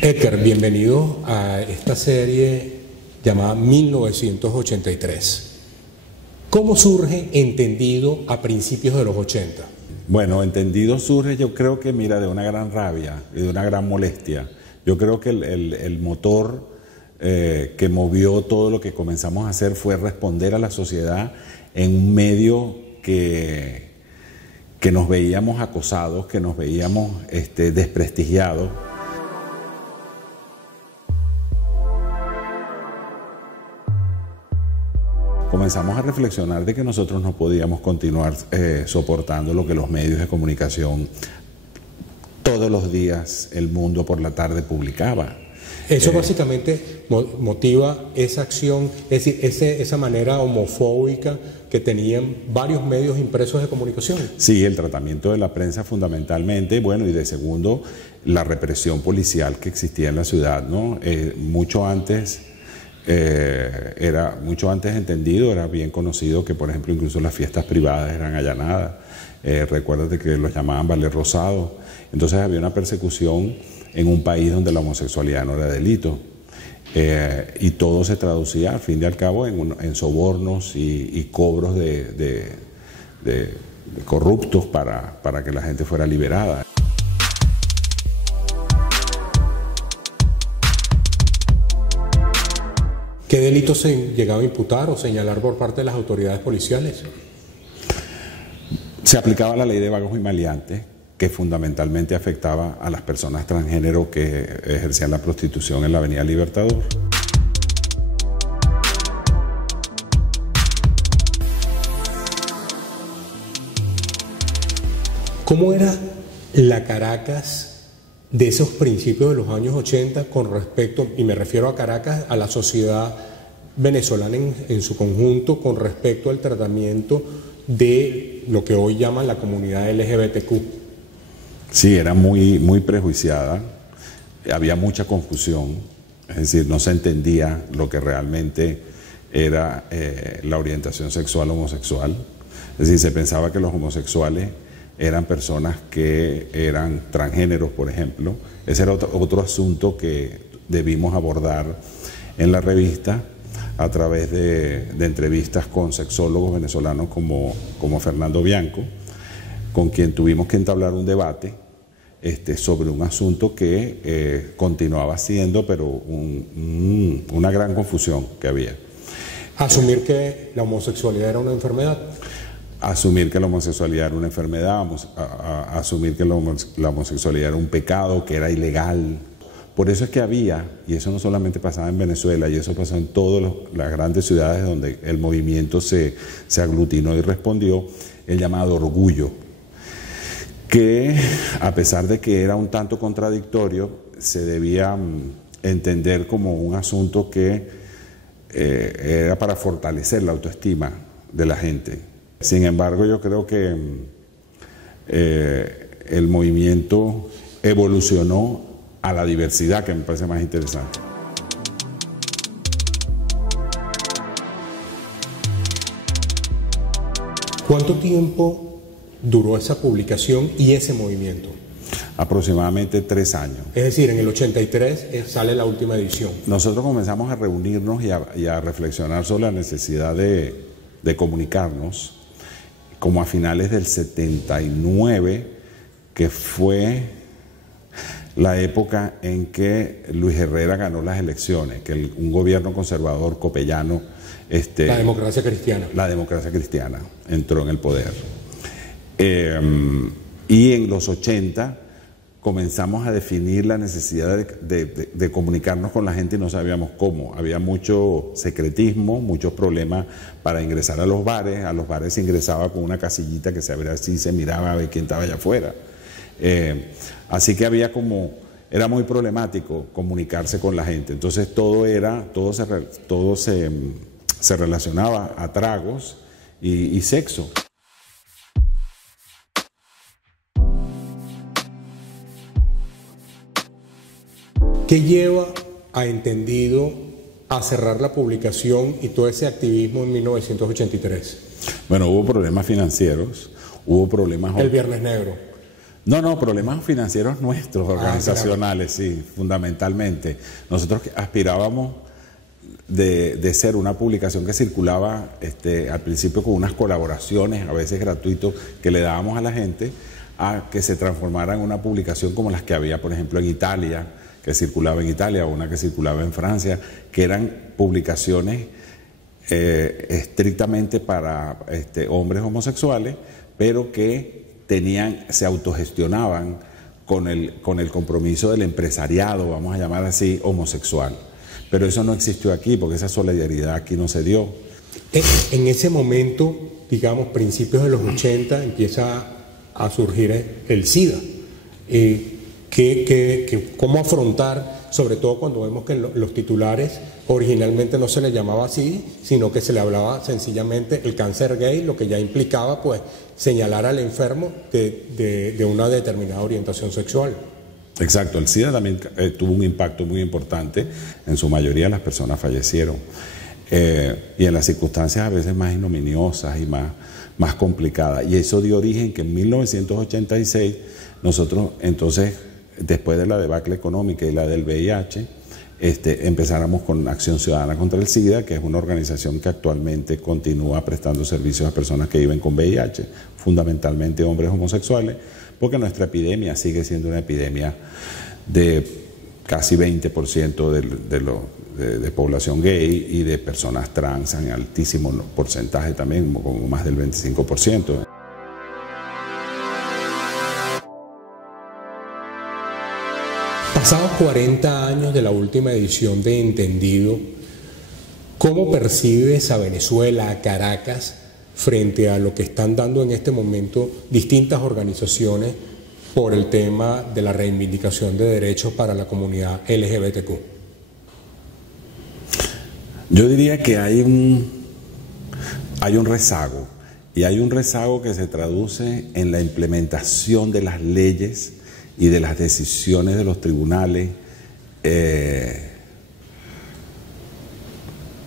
Edgar, bienvenido a esta serie llamada 1983. ¿Cómo surge Entendido a principios de los 80? Bueno, Entendido surge, yo creo que, mira, de una gran rabia y de una gran molestia. Yo creo que el motor que movió todo lo que comenzamos a hacer fue responder a la sociedad en un medio que nos veíamos acosados, que nos veíamos desprestigiados. Comenzamos a reflexionar de que nosotros no podíamos continuar soportando lo que los medios de comunicación todos los días, El Mundo por la tarde publicaba. Eso básicamente motiva esa acción, es decir, esa manera homofóbica que tenían varios medios impresos de comunicación. Sí, el tratamiento de la prensa fundamentalmente, bueno, y de segundo, la represión policial que existía en la ciudad, ¿no? Mucho antes entendido, era bien conocido que, por ejemplo, incluso las fiestas privadas eran allanadas. Recuérdate que los llamaban Ballet Rosado. Entonces había una persecución en un país donde la homosexualidad no era delito. Y todo se traducía, al fin y al cabo, en sobornos y cobros de corruptos para que la gente fuera liberada. ¿Qué delitos se llegaba a imputar o señalar por parte de las autoridades policiales? Se aplicaba la ley de vagos y maleantes, que fundamentalmente afectaba a las personas transgénero que ejercían la prostitución en la Avenida Libertador. ¿Cómo era la Caracas de esos principios de los años 80 con respecto, y me refiero a Caracas, a la sociedad venezolana en su conjunto, con respecto al tratamiento de lo que hoy llaman la comunidad LGBTQ? Sí, era muy prejuiciada, había mucha confusión, es decir, no se entendía lo que realmente era la orientación sexual homosexual. Es decir, se pensaba que los homosexuales eran personas que eran transgéneros, por ejemplo. Ese era otro asunto que debimos abordar en la revista a través de entrevistas con sexólogos venezolanos como Fernando Bianco, con quien tuvimos que entablar un debate sobre un asunto que continuaba siendo, pero una gran confusión que había. Asumir que la homosexualidad era una enfermedad. Asumir que la homosexualidad era una enfermedad, asumir que la homosexualidad era un pecado, que era ilegal. Por eso es que había, y eso no solamente pasaba en Venezuela, y eso pasó en todas las grandes ciudades donde el movimiento se aglutinó y respondió, el llamado orgullo, que a pesar de que era un tanto contradictorio, se debía entender como un asunto que era para fortalecer la autoestima de la gente. Sin embargo, yo creo que el movimiento evolucionó a la diversidad, que me parece más interesante. ¿Cuánto tiempo duró esa publicación y ese movimiento? Aproximadamente 3 años. Es decir, en el 83 sale la última edición. Nosotros comenzamos a reunirnos y a reflexionar sobre la necesidad de comunicarnos, como a finales del 79, que fue la época en que Luis Herrera ganó las elecciones, que un gobierno conservador copellano... la democracia cristiana. La democracia cristiana entró en el poder. Y en los 80 comenzamos a definir la necesidad de comunicarnos con la gente y no sabíamos cómo. Había mucho secretismo, muchos problemas para ingresar a los bares. A los bares se ingresaba con una casillita que se abría así y se miraba a ver quién estaba allá afuera. Así que era muy problemático comunicarse con la gente. Entonces todo se relacionaba a tragos y sexo. ¿Qué lleva a Entendido a cerrar la publicación y todo ese activismo en 1983? Bueno, hubo problemas financieros, hubo problemas... El Viernes Negro. No, problemas financieros nuestros, organizacionales, claro. Sí, fundamentalmente. Nosotros aspirábamos de ser una publicación que circulaba al principio con unas colaboraciones, a veces gratuitos, que le dábamos a la gente, a que se transformara en una publicación como las que había, por ejemplo, en Italia, que circulaba en Italia, o una que circulaba en Francia, que eran publicaciones estrictamente para hombres homosexuales, pero que se autogestionaban con el compromiso del empresariado, vamos a llamar así, homosexual. Pero eso no existió aquí, porque esa solidaridad aquí no se dio. En ese momento, digamos, principios de los 80, empieza a surgir el SIDA. ¿Cómo afrontar, sobre todo cuando vemos que los titulares originalmente no se le llamaba así, sino que se le hablaba sencillamente el cáncer gay, lo que ya implicaba pues señalar al enfermo de una determinada orientación sexual? Exacto, el SIDA también tuvo un impacto muy importante, en su mayoría las personas fallecieron, y en las circunstancias a veces más ignominiosas y más complicadas, y eso dio origen que en 1986 nosotros entonces, después de la debacle económica y la del VIH, empezáramos con Acción Ciudadana contra el SIDA, que es una organización que actualmente continúa prestando servicios a personas que viven con VIH, fundamentalmente hombres homosexuales, porque nuestra epidemia sigue siendo una epidemia de casi 20% de población gay y de personas trans en altísimo porcentaje también, como más del 25%. Pasados 40 años de la última edición de Entendido, ¿cómo percibes a Venezuela, a Caracas, frente a lo que están dando en este momento distintas organizaciones por el tema de la reivindicación de derechos para la comunidad LGBTQ? Yo diría que hay un rezago, y hay un rezago que se traduce en la implementación de las leyes y de las decisiones de los tribunales,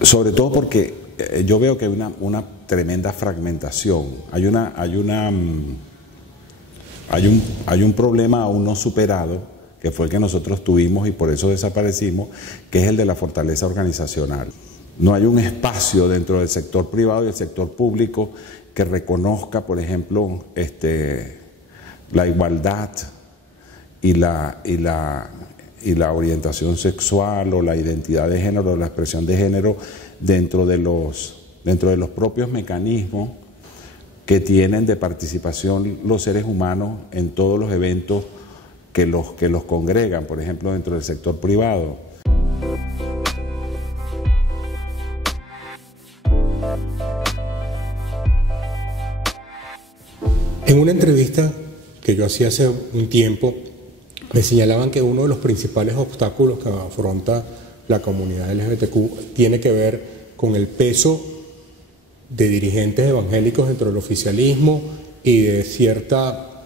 sobre todo porque yo veo que hay una tremenda fragmentación, hay un problema aún no superado, que fue el que nosotros tuvimos y por eso desaparecimos, que es el de la fortaleza organizacional. No hay un espacio dentro del sector privado y el sector público que reconozca, por ejemplo, la igualdad y la orientación sexual o la identidad de género o la expresión de género dentro de los propios mecanismos que tienen de participación los seres humanos en todos los eventos que los congregan, por ejemplo, dentro del sector privado. En una entrevista que yo hacía hace un tiempo, me señalaban que uno de los principales obstáculos que afronta la comunidad LGBTQ tiene que ver con el peso de dirigentes evangélicos dentro del oficialismo y de cierta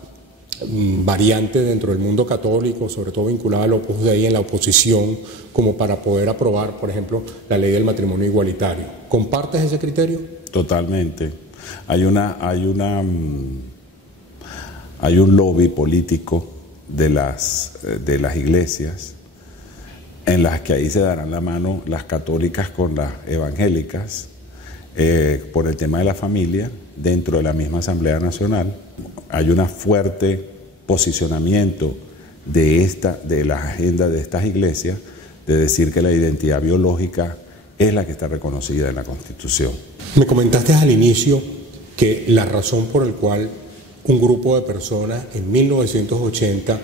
variante dentro del mundo católico, sobre todo vinculada al Opus Dei en la oposición, como para poder aprobar, por ejemplo, la ley del matrimonio igualitario. ¿Compartes ese criterio? Totalmente. Hay un lobby político de las iglesias en las que ahí se darán la mano las católicas con las evangélicas por el tema de la familia dentro de la misma Asamblea Nacional. Hay un fuerte posicionamiento de la agenda de estas iglesias de decir que la identidad biológica es la que está reconocida en la Constitución. Me comentaste al inicio que la razón por la cual un grupo de personas en 1980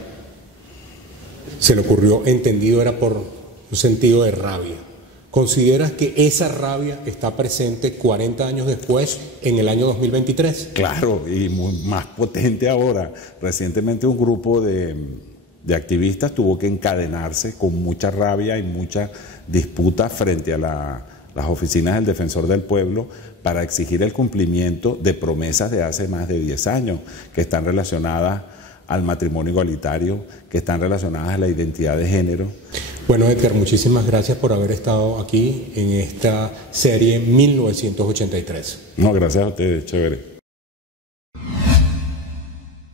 se le ocurrió Entendido era por un sentido de rabia. ¿Consideras que esa rabia está presente 40 años después, en el año 2023? Claro, y más potente ahora. Recientemente un grupo de activistas tuvo que encadenarse con mucha rabia y mucha disputa frente a las oficinas del Defensor del Pueblo para exigir el cumplimiento de promesas de hace más de 10 años, que están relacionadas al matrimonio igualitario, que están relacionadas a la identidad de género. Bueno, Edgar, muchísimas gracias por haber estado aquí en esta serie 1983. No, gracias a ustedes, chévere.